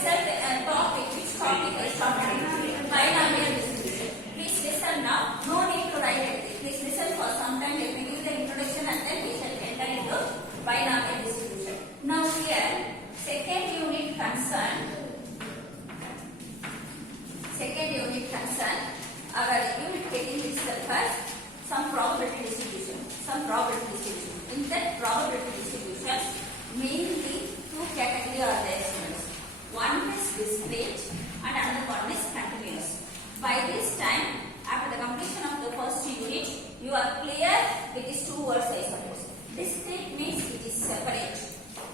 result topic, which topic I started? Binomial distribution. Please listen now. No need to write anything. Please listen for some time. Let me give the introduction and then we shall enter into binomial distribution. Now here, second unit concern. Our unit heading itself has some probability distribution. In that probability distribution, mainly two categories are there, students. One is discrete and another one is continuous. By this time, after the completion of the first unit, you are clear with these two words, I suppose. Discrete means it is separate.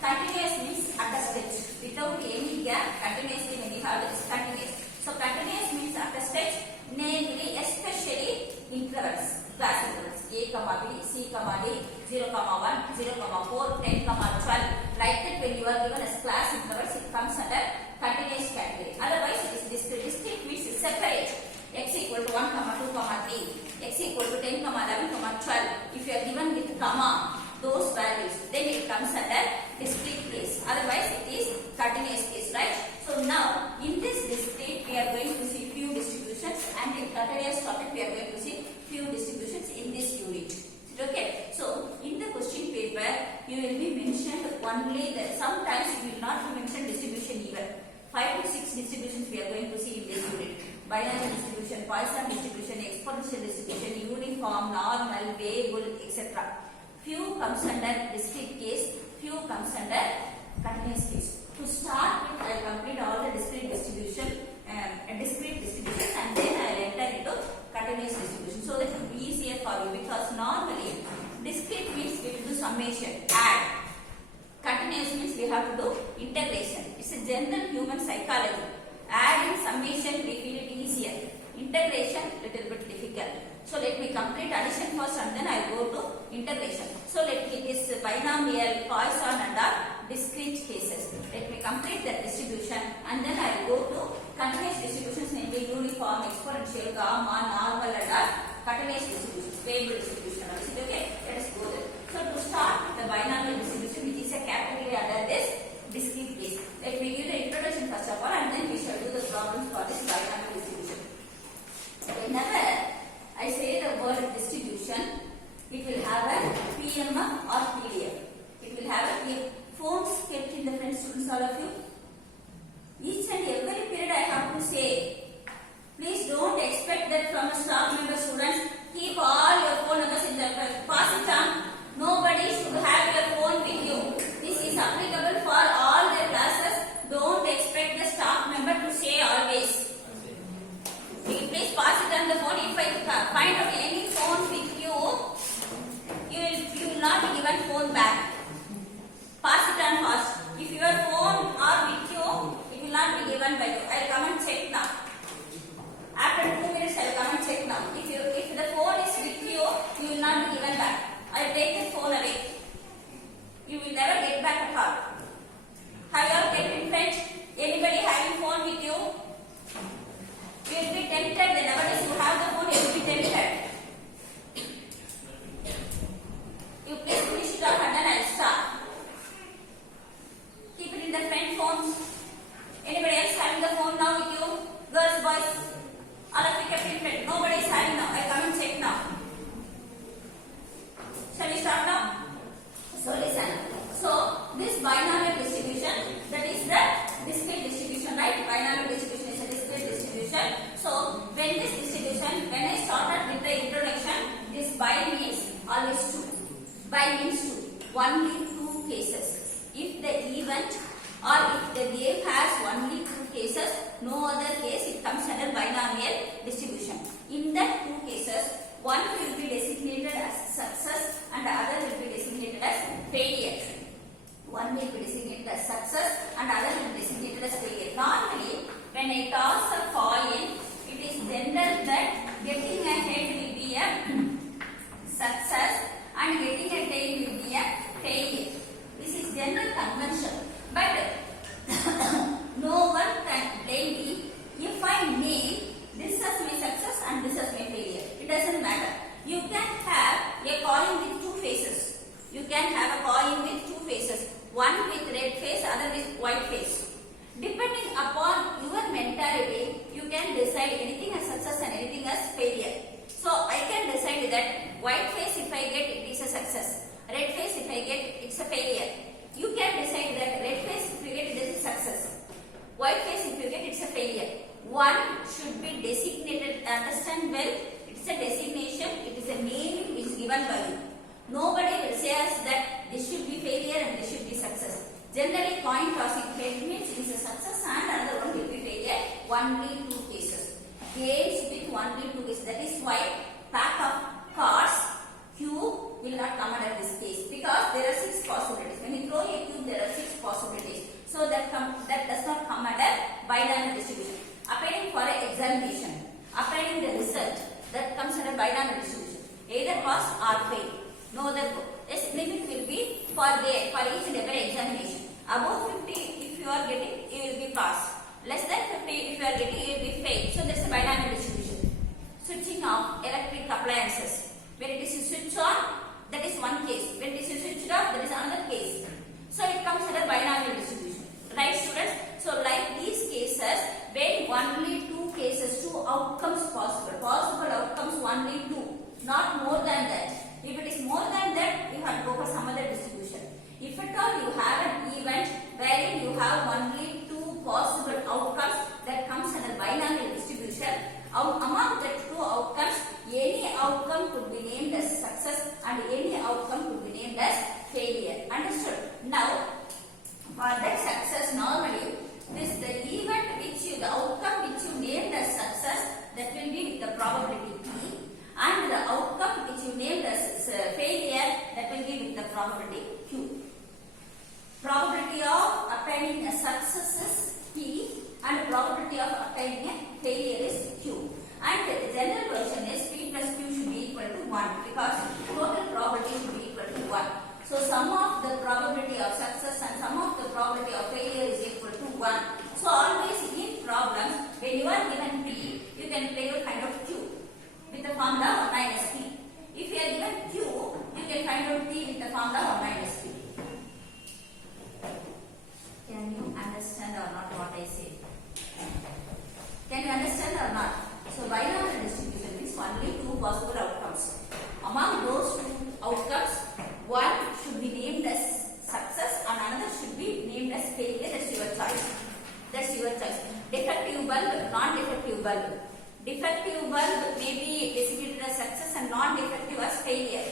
Continuous means attested. Without any gap, continuously when you have it is continuous. So continuous means attested, namely especially intervals, class intervals A, B, C, D, 0, 1, 0, 4, 10, 12. Like that when you are given as class intervals, it comes under continuous category. Otherwise it is discrete. Discrete means separate. X equal to 1, 2, 3. X equal to 10, 11, 12. If you are given with comma, those values, then it comes under discrete case. Otherwise it is continuous case, right? So now in this discrete we are going to see few distributions, and in continuous topic we are going to see few distributions in this unit. Okay. So in the question paper you will be mentioned only that sometimes you will not be mentioned distribution even. 5 to 6 distributions we are going to see in this unit. Binomial distribution, Poisson distribution, exponential distribution, uniform, normal, variable, etc. Few comes under discrete case, few comes under continuous case. To start with, I will complete all the discrete distributions and then I will enter into continuous distribution, so that it will be easier for you, because normally discrete means we will do summation, add. Continuous means we have to do integration. It's a general human psychology. Adding, summation, we feel it easier. Integration, little bit difficult. So let me complete addition first and then I will go to integration. So let me this binomial, Poisson and discrete cases. Let me complete the distribution and then I will go to continuous distributions, namely uniform, exponential, gamma, normal and continuous distributions, variable distribution. Is it okay? Let us go there. So to start with the binomial distribution, which is a category under this discrete case. Let me give the introduction first of all and then we shall do the problems for this binomial distribution. Whenever I say the word distribution, it will have a PMF or PDF. It will have a PMF. Phones kept in the front, students, all of you. Each and every period I have to say, please don't expect that from a staff member, students. Keep all your phone numbers in the front. Pass it on. Nobody should have your phone with you. This is applicable for all the classes. Don't expect the staff member to say always. Please pass it on the phone. If I find out any phone with you, you will not be given phone back. Pass it on fast. If your phone are with you, it will not be given by you. I will come and check now. After 2 minutes, I will come and check now. If the phone is with you, you will not be given back. I will take the phone away. You will never get back at all. Have you all kept in front? Anybody having phone with you? You will be tempted. Then nowadays you have the phone, you will be tempted. You please finish it off and then I will start. Keep it in the front phones. Anybody else having the phone now with you? Girls, boys? All of you kept in front. Nobody is having now. I come and check now. Shall we start now? So listen. So this binomial distribution, that is the discrete distribution, right? Binomial distribution is a discrete distribution. So when this distribution, when I started with the introduction, this by means always true. By means true. Only two cases. If the event or if the wave has only two cases, no other case, it comes under binomial distribution. In that two cases, one will be designated as success and the other will be designated as failure. One will be designated as success and other will be designated as failure. Normally, when I toss a coin, it is general that getting a head will be a success and getting a tail will be a failure. This is general convention. But no one can blame me if I name this as my success and this as my failure. It doesn't matter. You can have a coin with two faces. You can have a coin with two faces. One with red face, other with white face. Depending White face if I get, it is a success. Red face if I get, it's a failure. You can decide that red face if you get, it is a success. White face if you get, it's a failure. One should be designated, understand well, it's a designation, it is a name which is given by you. Nobody will say us that this should be failure and this should be success. Generally, coin tossing means it is a success and another one will be failure. Only two cases. Games with only two cases. That is why pack of cards, cube will not come under this case because there are 6 possibilities. When you throw a cube, there are 6 possibilities. So that does not come under binomial distribution. Applying for an examination, applying the result, that comes under binomial distribution. Either pass or fail. No other go. This limit will be for each and every examination. Above 50, if you are getting, you will be passed. Less than 50, if you are getting, you will be failed. So there is a binomial distribution. Switching off electric appliances. When it is switched on, that is one case. When it is switched off, that is another case. So it comes under binomial distribution. Right, students? So like these cases, when only 2 cases, 2 outcomes possible. Possible outcomes only 2, not more than that. If it is more than that, you have to go for some other distribution. If at all you have an event wherein you have only 2 possible outcomes, that comes under binomial distribution. Among the 2 outcomes, any outcome could be named as success and any outcome could be named as failure. Understood? Now, for that success, normally, the event the outcome which you named as success, that will be with the probability P, and the outcome which you named as failure, that will be with the probability Q. Probability of obtaining a success is P and probability of obtaining a failure is Q. And the general version is P plus Q should be equal to 1 because total probability should be equal to 1. So sum of the probability of success and sum of the probability of failure is equal to 1. So always in problems, when you are given P, you can play your kind of Q with the formula 1 minus P. If you are given Q, you can find out P with the formula 1 minus P. Can you understand or not what I say? Can you understand or not? So binomial distribution means only 2 possible outcomes. Among those 2 outcomes, one should be named as success and another should be named as failure. That's your choice. That's your choice. Defective bulb, non-defective bulb. Defective bulb may be designated as success and non-defective as failure.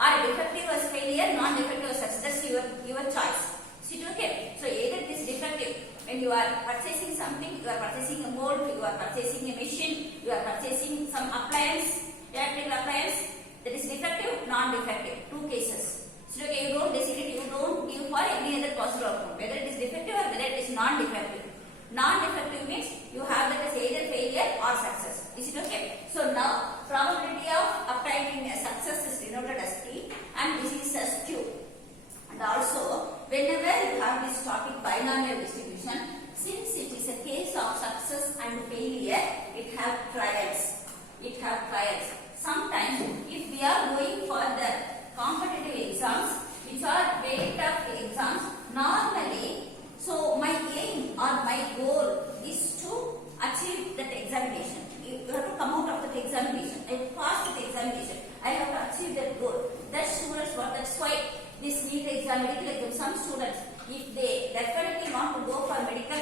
Or defective as failure, non-defective as success. That's your choice. Is it okay? So either it is defective. When you are purchasing something, you are purchasing a mold, you are purchasing a machine, you are purchasing some appliance, electrical appliance, that is defective, non-defective. 2 cases. So okay, you don't designate, you don't give for any other possible outcome, whether it is defective or whether it is non-defective. Non-defective means you have that as either failure or success. Is it okay? So now probability of obtaining a success is denoted as P and this is as Q. And also whenever you have this topic binomial distribution, since it is a case of success and failure, it have trials. It have trials. Sometimes if we are going for the competitive exams, which are very tough exams, normally, so my aim or my goal is to achieve that examination. You have to come out of that examination. I pass that examination. I have to achieve that goal. That students, that's why this NEET exam, medical exam, some students, if they definitely want to go for medical,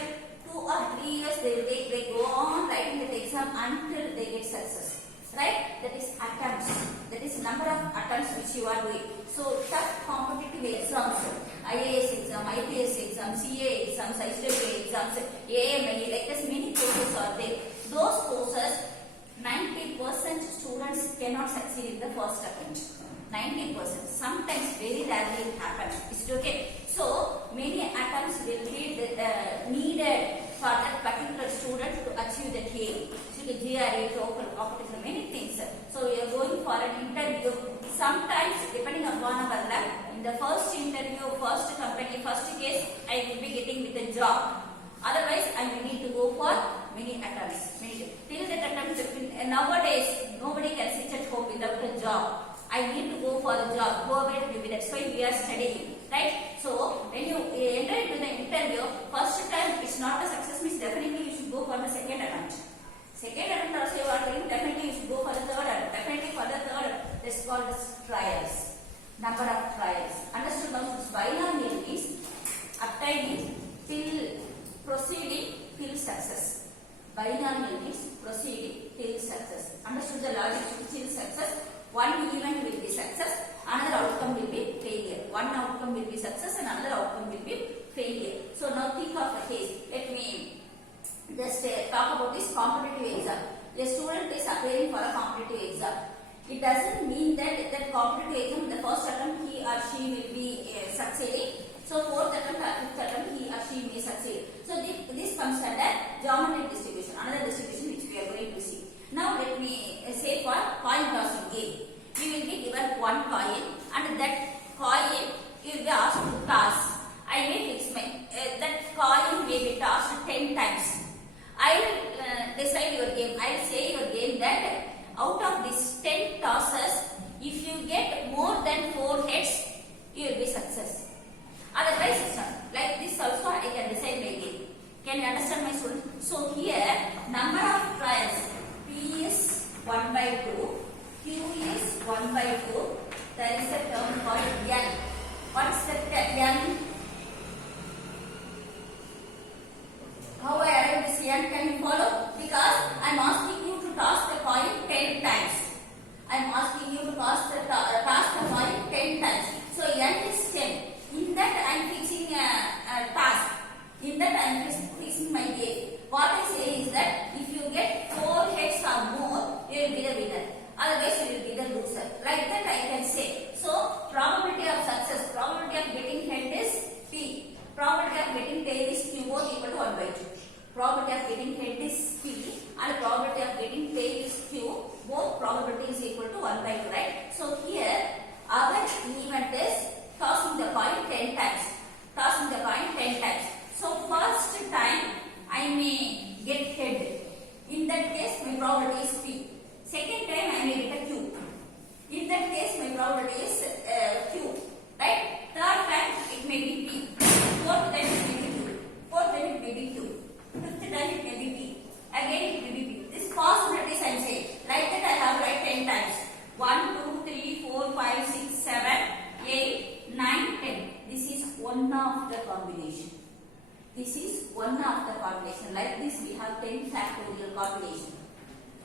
2 or 3 years they go on writing that exam until they get success. Right? That is attempts. That is number of attempts which you are doing. So tough competitive exams, IAS exam, IPS exam, CA exams, ICWA exams, AMLE, like this many courses are there. Those courses, 90% students cannot succeed in the first attempt. 90%. Sometimes very rarely it happens. Is it okay? So many attempts will be needed for that particular student to achieve that aim. So the GRE, TOEFL, competition, many things. So you are going for an interview. Sometimes depending upon our luck, in the first interview, first company, first case, I will be getting with a job. Otherwise, I will need to go for many attempts. Till that attempt, nowadays nobody can sit at home without a job. I need to go for a job, go away to be. That's why we are studying, right? So when you enter into the interview, first time it's not a success means definitely you should go for the second attempt. Second attempt also you are doing, definitely you should go for the third attempt. Definitely for the third attempt. That's called called as trials. Number of trials. Understood now? Binomial is obtaining till proceeding till success. Binomial means proceeding till success. Understood the logic? Till success. One event will be success, another outcome will be failure. One outcome will be success and another outcome will be failure. So now think of a case. Let me just talk about this competitive exam. A student is appearing for a competitive exam. It doesn't mean that that competitive exam, the first attempt he or she will be succeeding. So fourth attempt or fifth attempt he or she may succeed. So this comes under geometric distribution, another distribution which we are going to see. Now let me say for coin tossing game. We will be given one coin and that coin you will be asked to toss. I may fix my that coin may be tossed 10 times. I will decide your game. I will say your game that out of these 10 tosses, if you get more than 4 heads, you will be success. Otherwise, it's not. Like this also I can decide my game. Can you understand my student? So here, number of trials. P is 1 by 2, Q is 1 by 2, there is a term called N. What is the N? How I arrive this N, can you follow? Because I am asking you to toss the coin 10 times. I am asking you to toss the coin 10 times. So N is 10. In that I am fixing a task. In that I am fixing my game. What I say is that if you get 4 heads or more, you will be the winner. Otherwise, you will be the loser. Like that I can say. So, probability of success, probability of getting head is P. Probability of getting tail is Q, both equal to 1 by 2. Probability of getting head is P and probability of getting tail is Q. Both probability is equal to 1 by 2, right? So, here our event is tossing the coin 10 times. Tossing the coin 10 times. So, first time I may get head. In that case, my probability is P. Second time, I may get a Q. In that case, my probability is Q. Right? Third time, it may be P. Fourth time, it may be Q. Fourth time, it may be Q. Fifth time, it may be P. Again, it may be P. This possibilities I am saying. Like that, I have write 10 times. 1, 2, 3, 4, 5, 6, 7, 8, 9, 10. This is one of the combination. This is one of the combination. Like this, we have 10 factorial combination.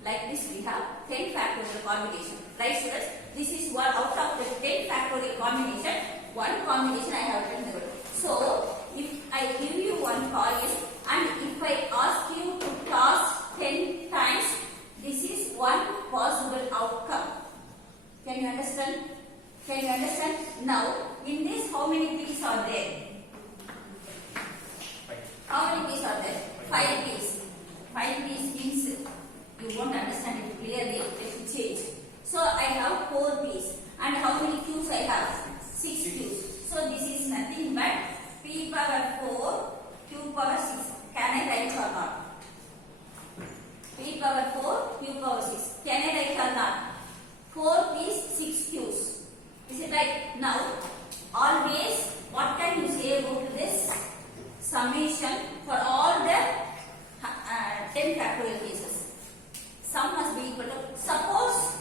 Like this, we have 10 factorial combination. Right, students? This is one out of the 10 factorial combination. One combination I have written there. So, if I give you one coin and if I ask you to toss 10 times, this is one possible outcome. Can you understand? Can you understand? Now, in this, how many P's are there? How many P's are there? 5 P's. 5 P's means you won't understand it clearly. Let me change. So I have 4 P's. And how many Q's I have? 6 Q's. So this is nothing but P power 4, Q power 6. Can I write or not? P power 4, Q power 6. Can I write or not? 4 P's, 6 Q's. Is it right? Now, always, what can you say about this? Summation for all the 10 factorial cases. Sum must be equal to, suppose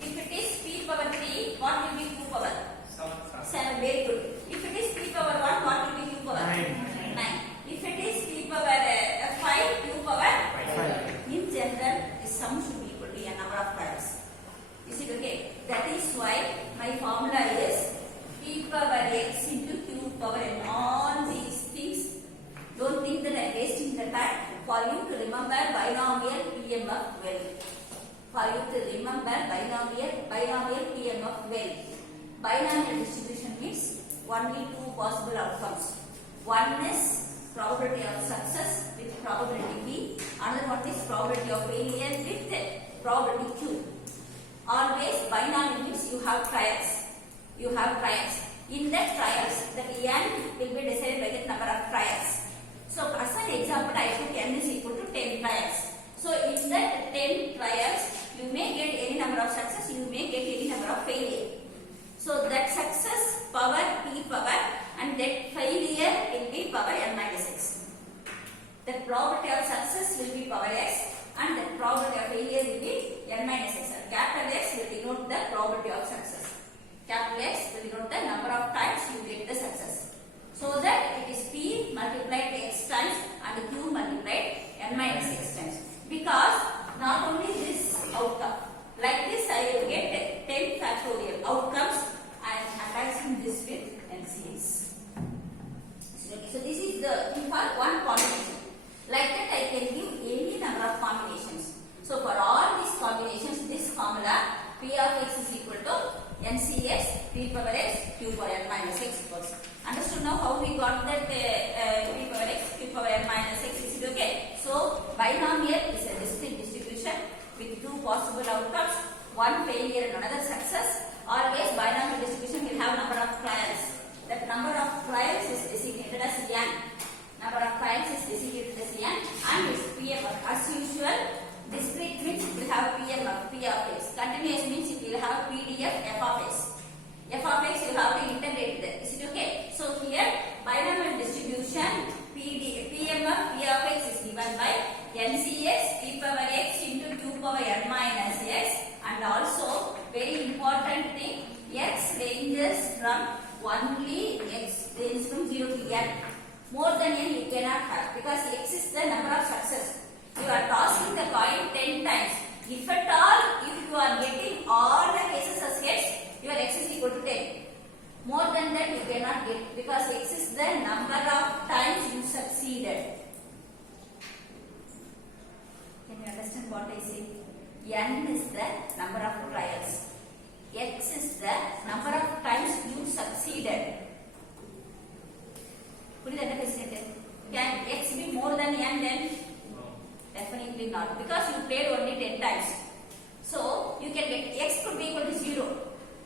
if it is P power 3, what will be Q power? 7. Very good. If it is P power 1, what will be Q power? 9. If it is P power 5, Q power 5. In general, the sum should be equal to a number of times. Is it okay? That is why my formula is P power x into Q power n. All these things, don't think that I am wasting the time. For you to remember binomial PMF well. For you to remember binomial PMF well. Binomial distribution means only 2 possible outcomes. One is probability of success with probability P. Another one is probability of failure with probability Q. Always binomial means you have trials. You have trials. In that trials, the n will be decided by the number of trials. So, as an example, I took n is equal to 10 trials. So, in that 10 trials, you may get any number of success, you may get any number of failure. So, that success power P power and that failure will be power n minus x. The probability of success will be power x and the probability of failure will be n minus x. Capital X will denote the probability of success. Capital X will denote the number of times you get the success. So that it is P multiplied X times and Q multiplied N minus X times. Because not only this outcome, like this I will get 10 factorial outcomes and attaching this with NCS. So this is the for one combination. Like that I can give any number of combinations. So for all these combinations, this formula P of X is equal to NCS P power X Q power N minus X equals. Understood now how we got that P power X Q power N minus X? Is it okay? So binomial is a discrete distribution with two possible outcomes, one failure and another success. Always binomial distribution will have number of trials. That number of trials is designated as N. Number of trials is designated as N and its PMF. As usual, discrete means it will have PMF, P of X. Continuous means it will have PDF, F of X. F of X you have to integrate that. Is it okay? So here binomial distribution PMF P of X is given by NCS P power X into Q power N minus X, and also very important thing, X ranges from only X ranges from 0 to N. More than N you cannot have because X is the number of success. You are tossing the coin 10 times. If at all, if you are getting all the cases as heads, your X is equal to 10. More than that you cannot get because X is the number of times you succeeded. Can you understand what I say? N is the number of trials. X is the number of times you succeeded. Can X be more than N then? Definitely not, because you played only 10 times. So you can get X could be equal to 0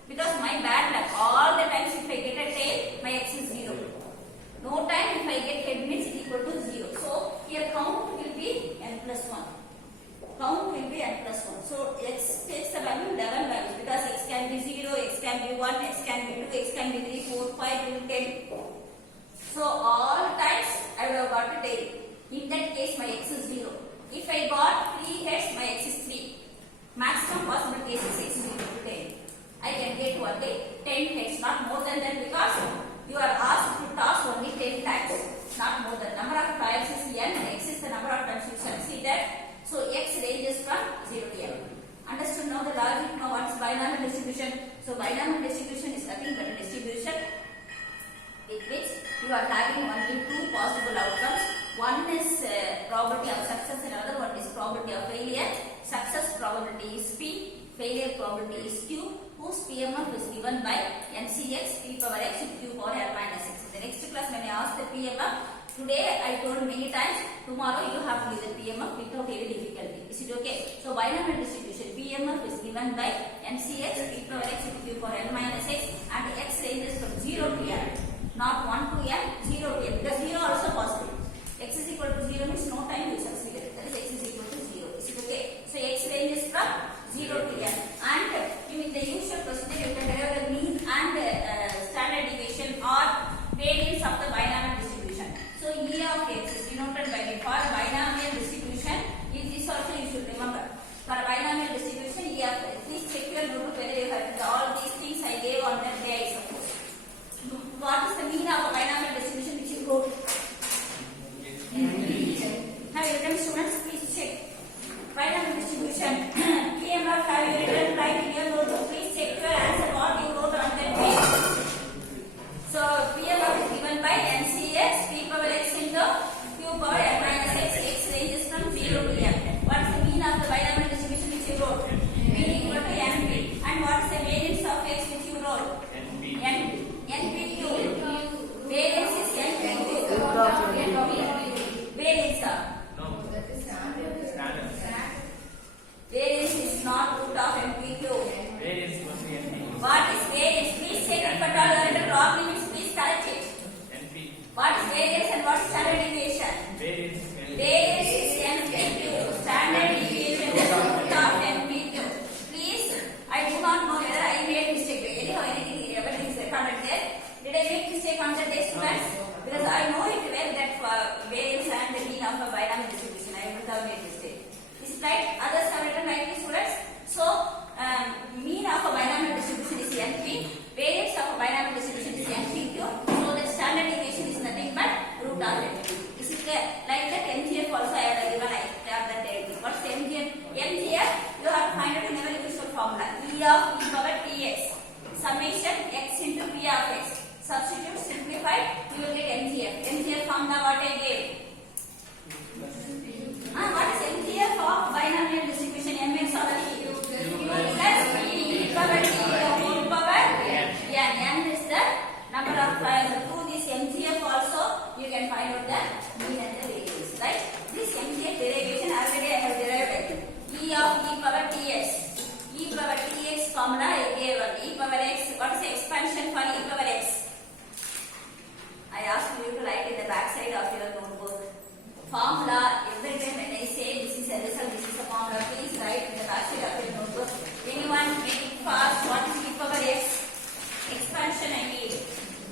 because my bad luck, all the times if I get a tail, my X is 0. No time if I get head means it equal to 0. So here count will be N plus 1. Count will be N plus 1. So X takes the value 11 values because X can be 0, X can be 1, X can be 2, X can be 3, 4, 5, till 10. So all times I would have got a tail. In that case my X is 0. If I got 3 heads, my X is 3. Maximum possible cases X is equal to 10. I can get only 10 heads, not more than that because you are asked to toss only 10 times, not more than. Number of trials is N, X is the number of times you succeeded. So X ranges from 0 to N. Understood now the logic? Now what is binomial distribution? So binomial distribution is nothing but a distribution with which you are having only two possible outcomes. One is probability of success and another one is probability of failure. Success probability is P, failure probability is Q, whose PMF is given by NCX P power X into Q power N minus X. In the next class when I ask the PMF, today I told many times, tomorrow you have to give the PMF without any difficulty. Is it okay? So binomial distribution PMF is given by NCX P power X into Q power N minus X, and X ranges from 0 to N. Not 1 to N, 0 to N, because 0 also possible. X is equal to 0 means no time you succeeded. That is X is equal to 0. Is it okay? So X ranges from 0 to N. And in the usual procedure, you can derive the mean and standard deviation or variance of the binomial distribution. So E of X is denoted by the for binomial distribution. This also you should remember. For binomial distribution, E of X. Please check your notebook whether you have all these things I gave on that day, I suppose. What is the mean of a binomial distribution which you wrote? like that MGF also I have given. I have that there. What's MGF? MGF you have to find out in our usual formula. E of e power tx summation x into p of x. Substitute, simplify, you will get MGF. MGF formula what I gave. What is MGF of binomial distribution? Mx already u plus e power t whole power n. N is the number of through this MGF also you can find out the mean and the variance, right? This MGF derivation already I have derived it. E of e power tx. E power tx formula I gave e power x. What is the expansion for e power x? I asked you to write in the back side of your notebook. Formula, every time when I say this is a result, this is a formula, please write in the back side of your notebook. Anyone make it fast? What is e power x? Expansion I need.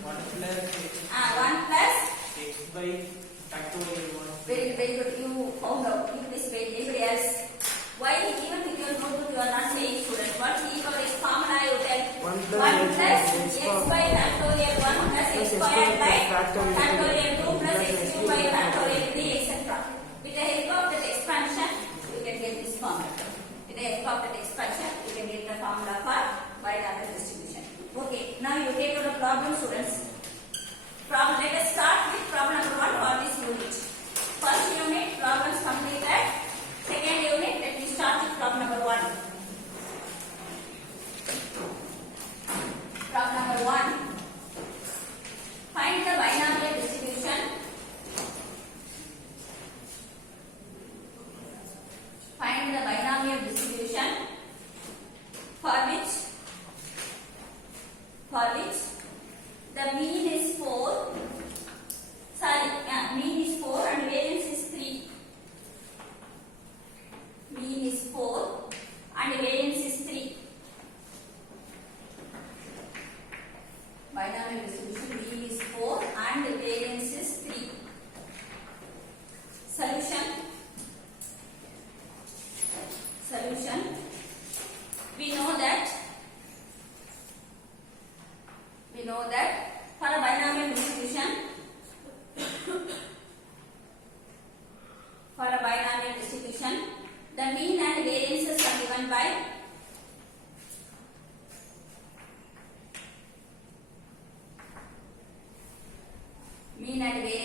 1 plus x. 1 plus X by factorial 1. very good. You found out. You please wait. Anybody else? Why even with your notebook you are not saying students? What is e power x formula you tell? 1 plus x by factorial 1 plus x squared by factorial 2 plus x cubed by factorial 3 etc. With the help of that expansion you can get this formula. With the help of that expansion you can get the formula for binomial distribution. Okay, now you take out the problem students. Let us start with problem number 1 for this unit. First unit problems completed. Second unit, let me start with problem number 1. Problem number 1. Find the binomial distribution. Find the binomial distribution for which the mean is 4. Mean is 4 and variance is 3. Mean is 4 and variance is 3. Binomial distribution mean is 4 and variance is 3. Solution. We know that for a binomial distribution, the mean and variances are given by mean and variance